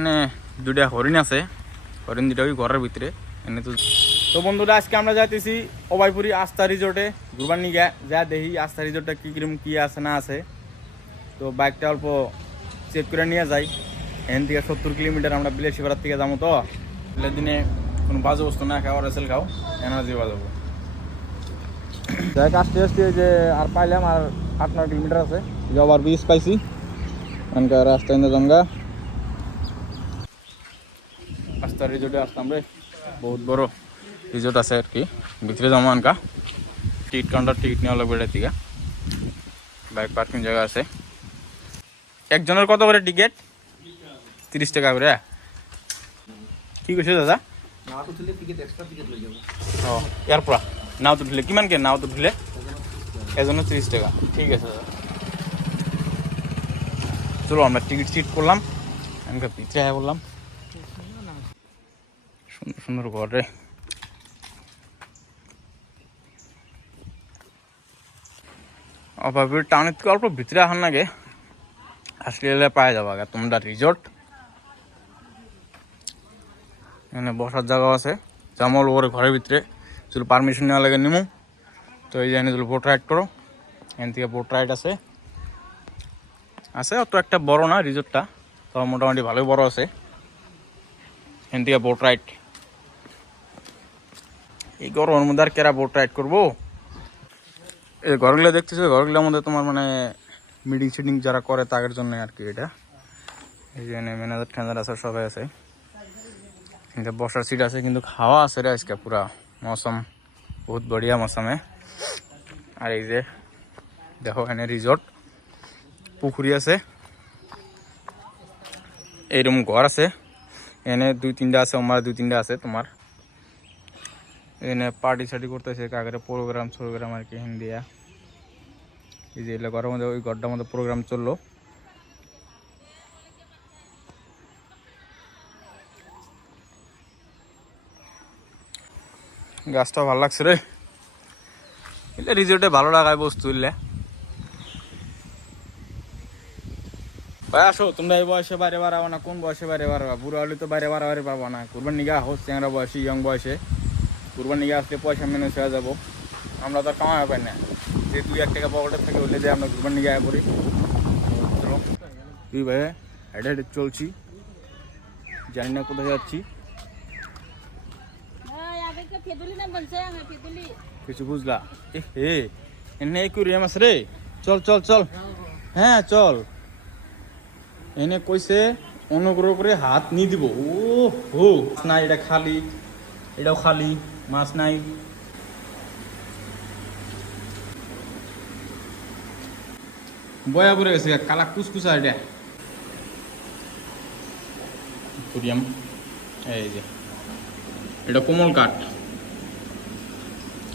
এখানে দুটা হরিণ আছে, হরিণ দুটা ওই ঘরের ভিতরে এনে তো। তো বন্ধুরা আজকে আমরা যাইতেছি অভয়পুরি আস্থা রিসোর্টে ঘুরবার নিয়ে যা দেখি আস্থা রিসোর্টটা কী কিরম কী আছে না আছে। তো বাইকটা অল্প চেক করে নিয়ে যাই। এখান থেকে 70 কিলোমিটার আমরা বিলেশিপাড়ার থেকে যাবো। তো বিলের দিনে কোনো বাজে বস্তু না খাও, রেসেল খাও, এনার্জি বাজাবো। যাই আসতে আসতে যে আর পাইলাম আর 8-9 কিলোমিটার আছে, যাওয়ার বীজ পাইছি এখানকার রাস্তা ইন্দা জমগা আস্থা রিসোর্টে আসতাম রে। বহুত বড় রিসোর্ট আছে আর কি, ভিতরে যাবো আনকা। টিকিট কাউন্টার, টিকিট নেওয়া লাগবে এটা থেকে। বাইক পার্কিং জায়গা আছে। একজনের কত করে টিকিট? 30 টাকা করে। কি কৈছে দাদা? ও ইয়ার পৰা নাও তো উঠিলে কিমানকে? নাও তো উঠিলে এজনের 30 টাকা। ঠিক আছে দাদা, চলো আমরা টিকিট সিট করলাম, এনকা ভিতরে আয়া বললাম। সুন্দর সুন্দর ঘর রে। অভাবের টাউনের থেকে অল্প ভিতরে আসার লাগে, আসলে পাওয়া যাবা তোমরা রিসোর্ট। এখানে বসার জায়গা আছে, জামল ওরে ঘরের ভিতরে। চলো পারমিশন নেওয়া লাগে নিমু। তো এই যে এনে চলো বোট রাইড করো, এখান থেকে বোট রাইড আছে। অত একটা বড় না রিসোর্টটা, তো মোটামুটি ভালোই বড় আছে। এখান থেকে বোট রাইড, এই গরমের মধ্যে আর কেরা বোট রাইড করবো। এই ঘরগুলো দেখতেছো, ঘরগুলোর মধ্যে তোমার মানে মিটিং শিটিং যারা করে তাদের জন্য আর কি এটা। এই যে ম্যানেজার ট্যানেজার আছে, সবাই আছে। কিন্তু বসার সিট আছে, কিন্তু খাওয়া আছে রে আজকে পুরা। মৌসুম বহুত বড়িয়া মৌসুমে। আর এই যে দেখো এখানে রিসোর্ট, পুকুরি আছে, এইরকম ঘর আছে। এনে 2-3টা আছে, আমার 2-3টা আছে তোমার। এনে পার্টি সার্টি করতেছে কাগরে, প্রোগ্রাম আর কি হিন্দিয়া। এই যে ঘরের মধ্যে, ওই ঘরটার মধ্যে প্রোগ্রাম চললো। গাছটা ভালো লাগছে রে, এলে রিসোর্টে ভালো লাগায় বস্তু ইলে। ভাই আসো তোমরা, এই বয়সে বাইরে বাড়াবো না? কোন বয়সে বাইরে বাড়াবা? বুড়ো হলে তো বাইরে বাড়াবাড়ি পাবো না। কুরবান নিগা হোস চ্যাংরা বয়সে, ইয়ং বয়সে কুরবান নিগা আসলে পয়সা ম্যানেজ হয়ে যাবো। আমরা তো আর কামাই পাই না, যে 2-1 টাকা পকেটে থেকে হলে যে আমরা কুরবান নিগা আয় পড়ি। চলো তুই ভাই হেঁটে হেঁটে চলছি, জানি না কোথায় যাচ্ছি, কিছু বুঝলা? এ এনে একুরিয়াম আছে রে, চল চল চল। হ্যাঁ চল। এনে কইছে অনুগ্রহ করে হাত নি দিব। ও হো না, এটা খালি, এটাও খালি, মাছ নাই। বয়া পড়ে গেছে কালা কুচকুচা এটা একুরিয়াম। এই যে এটা কোমল কাঠ,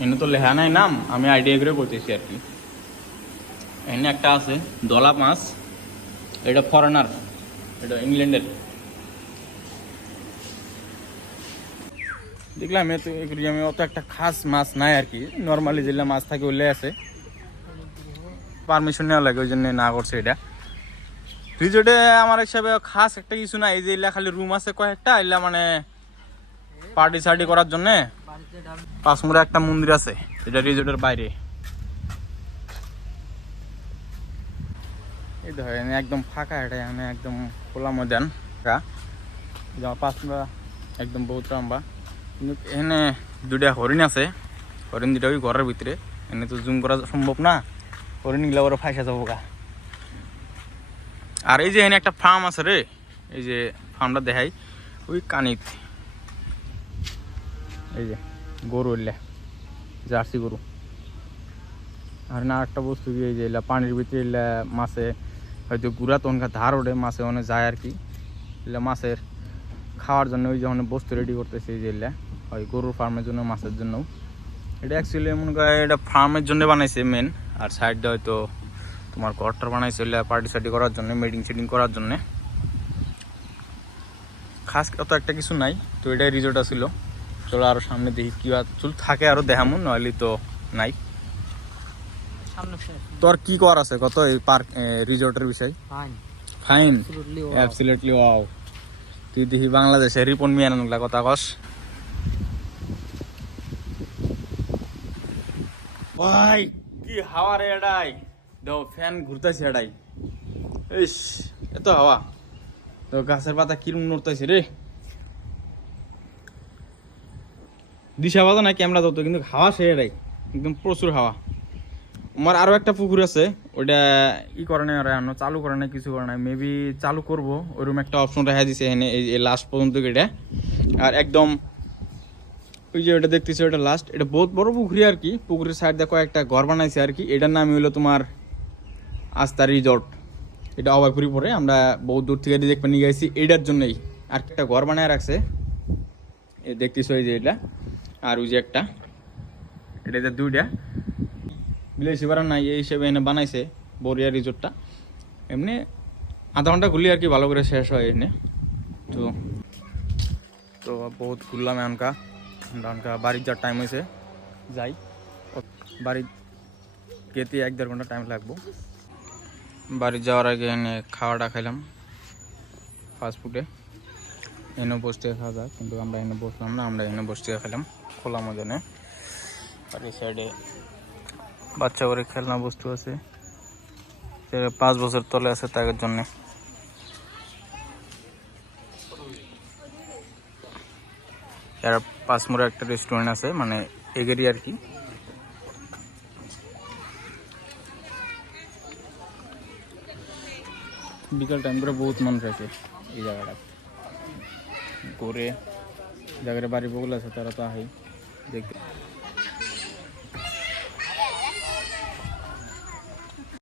এনে তো লেখা নাই নাম, আমি আইডিয়া করে বলতেছি আর কি। এনে একটা আছে দলা মাছ, এটা ফরেনার, এটা ইংল্যান্ডের। দেখলাম এত একুরিয়ামে অত একটা খাস মাছ নাই আর কি, নর্মালি যেগুলা মাছ থাকে ওগুলো আছে। পারমিশন নেওয়া লাগে, ওই জন্য না করছে এটা। রিসোর্টে আমার হিসাবে খাস একটা কিছু না, এই যে এগুলা খালি রুম আছে কয়েকটা, এগুলা মানে পার্টি সার্টি করার জন্য। পাঁচমুড়া একটা মন্দির আছে, এটা রিসোর্টের বাইরে। এই ধর একদম ফাঁকা, এটা এখানে একদম খোলা ময়দান। পাঁচমুড়া একদম বহুত লম্বা, কিন্তু এখানে দুটা হরিণ আছে, হরিণ দুটা ওই ঘরের ভিতরে। এনে তো জুম করা সম্ভব না, হরিণগুলা ওরা ফাঁসা যাবো গা। আর এই যে এখানে একটা ফার্ম আছে রে, এই যে ফার্মটা দেখাই, ওই কানিত এই যে গরু, এলে জার্সি গরু। আর না একটা বস্তু কি, এই যে এলা পানির ভিতরে এলা মাছে হয়তো গুড়া তখনকার ধার ওঠে, মাছে অনেক যায় আর কি। এলা মাছের খাওয়ার জন্য ওই যখন বস্তু রেডি করতেছে, এই যে এলা ওই গরুর ফার্মের জন্য, মাছের জন্য। এটা অ্যাকচুয়ালি মনে করে এটা ফার্মের জন্য বানাইছে মেন, আর সাইডটা হয়তো তোমার ঘরটা বানাইছে পার্টি সার্টি করার জন্য, মিটিং সিটিং করার জন্য। খাস অত একটা কিছু নাই। তো এটাই রিসোর্ট ছিল। চলো আরো সামনে দেখি কি চুল থাকে, আরো দেখামো, নইলে তো নাই। তোর কি কর আছে কত এই পার্ক রিসোর্টের বিষয়? Fine, absolutely wow. তুই দেখি বাংলাদেশে রিপন মিয়ানগুলা কথা কস ভাই কি হাওয়া রে এটাই দেখো ফ্যান ঘুরতেছে এটাই ইস এত হাওয়া তো গাছের পাতা কিরম নড়তেছে রে দিশা পাতা না ক্যামেরা ধরতো কিন্তু হাওয়া সে এটাই একদম প্রচুর হাওয়া আমার আরও একটা পুকুর আছে ওইটা করে নাই ওরা এখনো চালু করে নাই কিছু করে নাই মেবি চালু করবো ওইরকম একটা অপশন রেখা দিছে এখানে এই লাস্ট পর্যন্ত এটা আর একদম ওই যে ওটা দেখতেছি ওটা লাস্ট এটা বহুত বড় পুকুরি আর কি পুকুরের সাইড দিয়ে কয়েকটা ঘর বানাইছে আর কি এটার নাম হলো তোমার আস্থা রিসর্ট এটা অবাইপুরি পরে আমরা বহুত দূর থেকে দেখতে নিয়ে গেছি এটার জন্যই আর একটা ঘর বানায় রাখছে দেখতেছো এই যে এটা আর ওই যে একটা এটা দুইটা বিলেসি বাড়া নাই এই হিসেবে এনে বানাইছে বরিয়া রিসোর্টটা এমনি আধা ঘন্টা ঘুরলে আর কি ভালো করে শেষ হয় এনে তো তো বহুত ঘুরলাম এখনকা বাড়ির যার টাইম হয়েছে যাই বাড়ির গেতে 1-1.5 ঘন্টা টাইম লাগবো বাড়ি যাওয়ার আগে এনে খাওয়াটা খাইলাম ফাস্টফুডে এনে বসতে খাওয়া যায় কিন্তু আমরা এনে বসলাম না আমরা এনে বসতে খেলাম খোলা মজনে আর এই সাইডে বাচ্চা করে খেলনা বস্তু আছে 5 বছর তলে আছে তাদের জন্য আর পাঁচমোড়া একটা রেস্টুরেন্ট আছে মানে এগেরই আর কি বিকাল টাইম করে বহুত মানুষ আছে এই জায়গাটা ঘুরে জায়গায় বাড়ি বগুলো আছে তারা তো আহে দেখতে